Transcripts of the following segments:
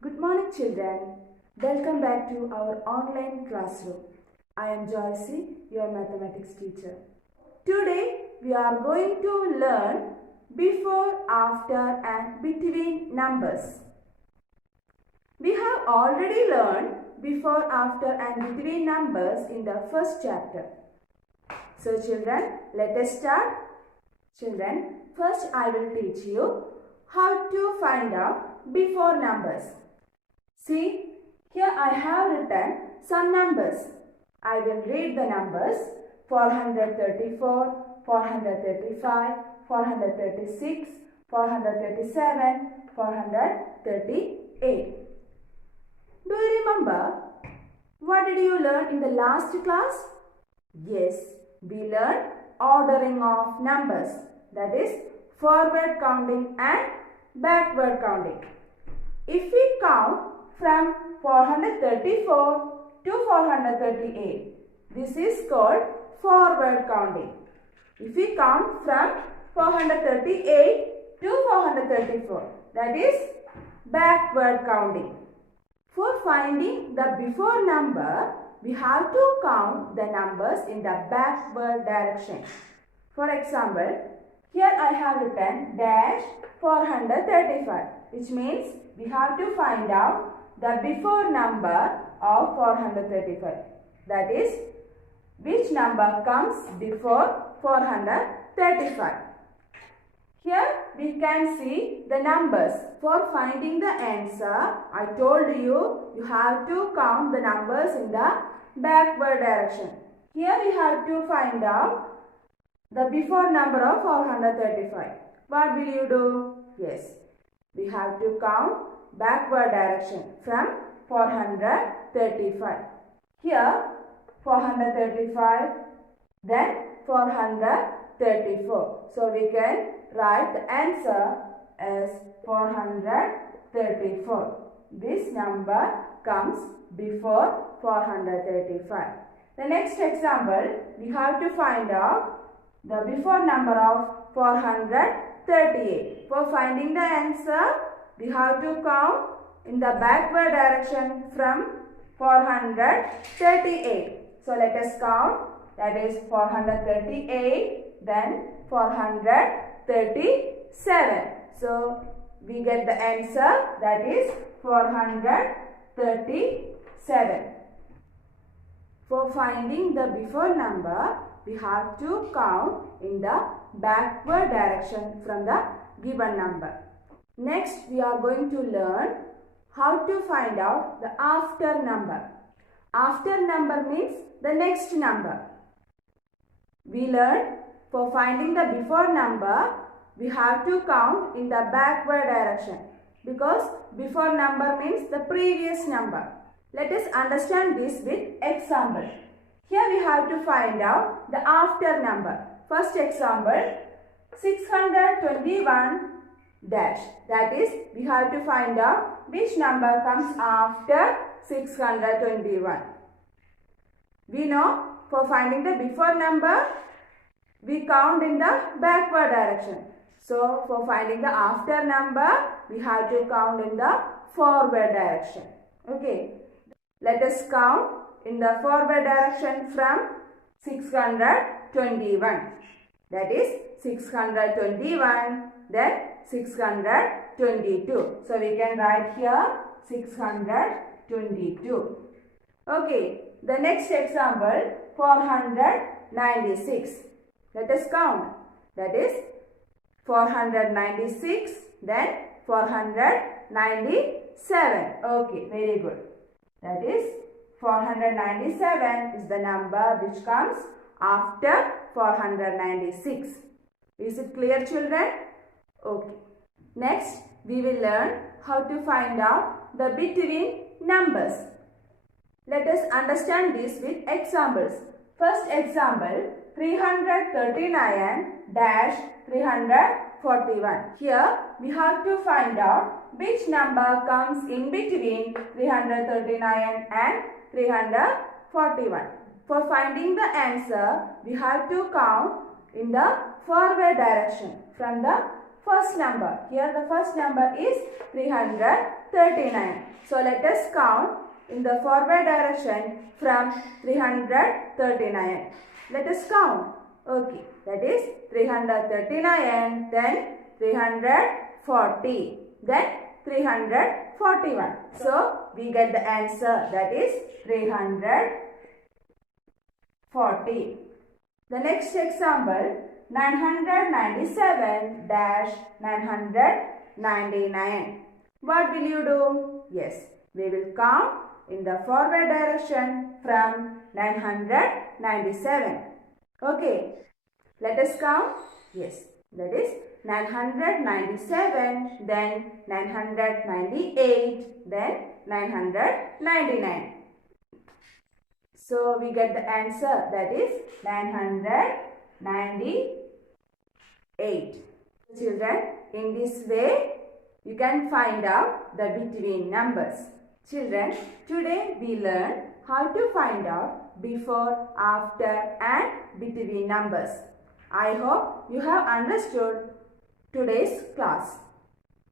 Good morning, children. Welcome back to our online classroom. I am Joycey, your mathematics teacher. Today we are going to learn before, after and between numbers. We have already learned before, after and between numbers in the first chapter. So children, let us start. Children, first I will teach you how to find out before numbers. See, here I have written some numbers. I will read the numbers: 434, 435, 436, 437, 438. Do you remember what did you learn in the last class? Yes, we learned ordering of numbers, that is forward counting and backward counting. If we count from 434 to 438, this is called forward counting. If we count from 438 to 434, that is backward counting. For finding the before number, we have to count the numbers in the backward direction. For example, here I have written dash 435, which means we have to find out the before number of 435. That is, which number comes before 435. Here we can see the numbers. For finding the answer, I told you, you have to count the numbers in the backward direction. Here we have to find out the before number of 435. What will you do? Yes, we have to count backward direction from 435. Here 435, then 434. So we can write the answer as 434. This number comes before 435. The next example, we have to find out the before number of 438. For finding the answer, we have to count in the backward direction from 438. So let us count. That is 438, then 437. So we get the answer, that is 437. For finding the before number, we have to count in the backward direction from the given number. Next, we are going to learn how to find out the after number. After number means the next number. We learned for finding the before number, we have to count in the backward direction because before number means the previous number. Let us understand this with example. Here we have to find out the after number. First example, 621 dash. That is, we have to find out which number comes after 621. We know for finding the before number, we count in the backward direction. So, for finding the after number, we have to count in the forward direction. Okay. Let us count in the forward direction from 621. That is 621, then 622. So, we can write here 622. Okay. The next example, 496. Let us count. That is 496, then 497. Okay, very good. That is 497 is the number which comes after 496. Is it clear, children? Okay. Next, we will learn how to find out the between numbers. Let us understand this with examples. First example, 339-341. Here we have to find out which number comes in between 339 and 341. For finding the answer, we have to count in the forward direction from the first number. Here the first number is 339. So let us count in the forward direction from 339. Let us count. Okay, that is 339, then 340, then 341. So we get the answer, that is 340. The next example, 997-999. What will you do? Yes, we will count in the forward direction from 997. Okay, let us count. Yes, that is 997, then 998, then 999. So we get the answer, that is 998. Children, in this way you can find out the between numbers. Children, today we learn how to find out before, after and between numbers. I hope you have understood today's class.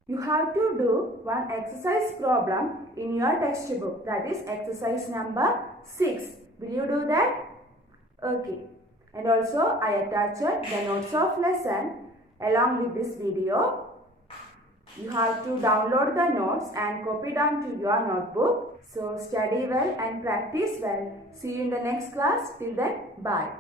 You have to do one exercise problem in your textbook, that is exercise number 6. Will you do that? Okay. And also I attached the notes of lesson along with this video. You have to download the notes and copy down to your notebook. So study well and practice well. See you in the next class. Till then, bye.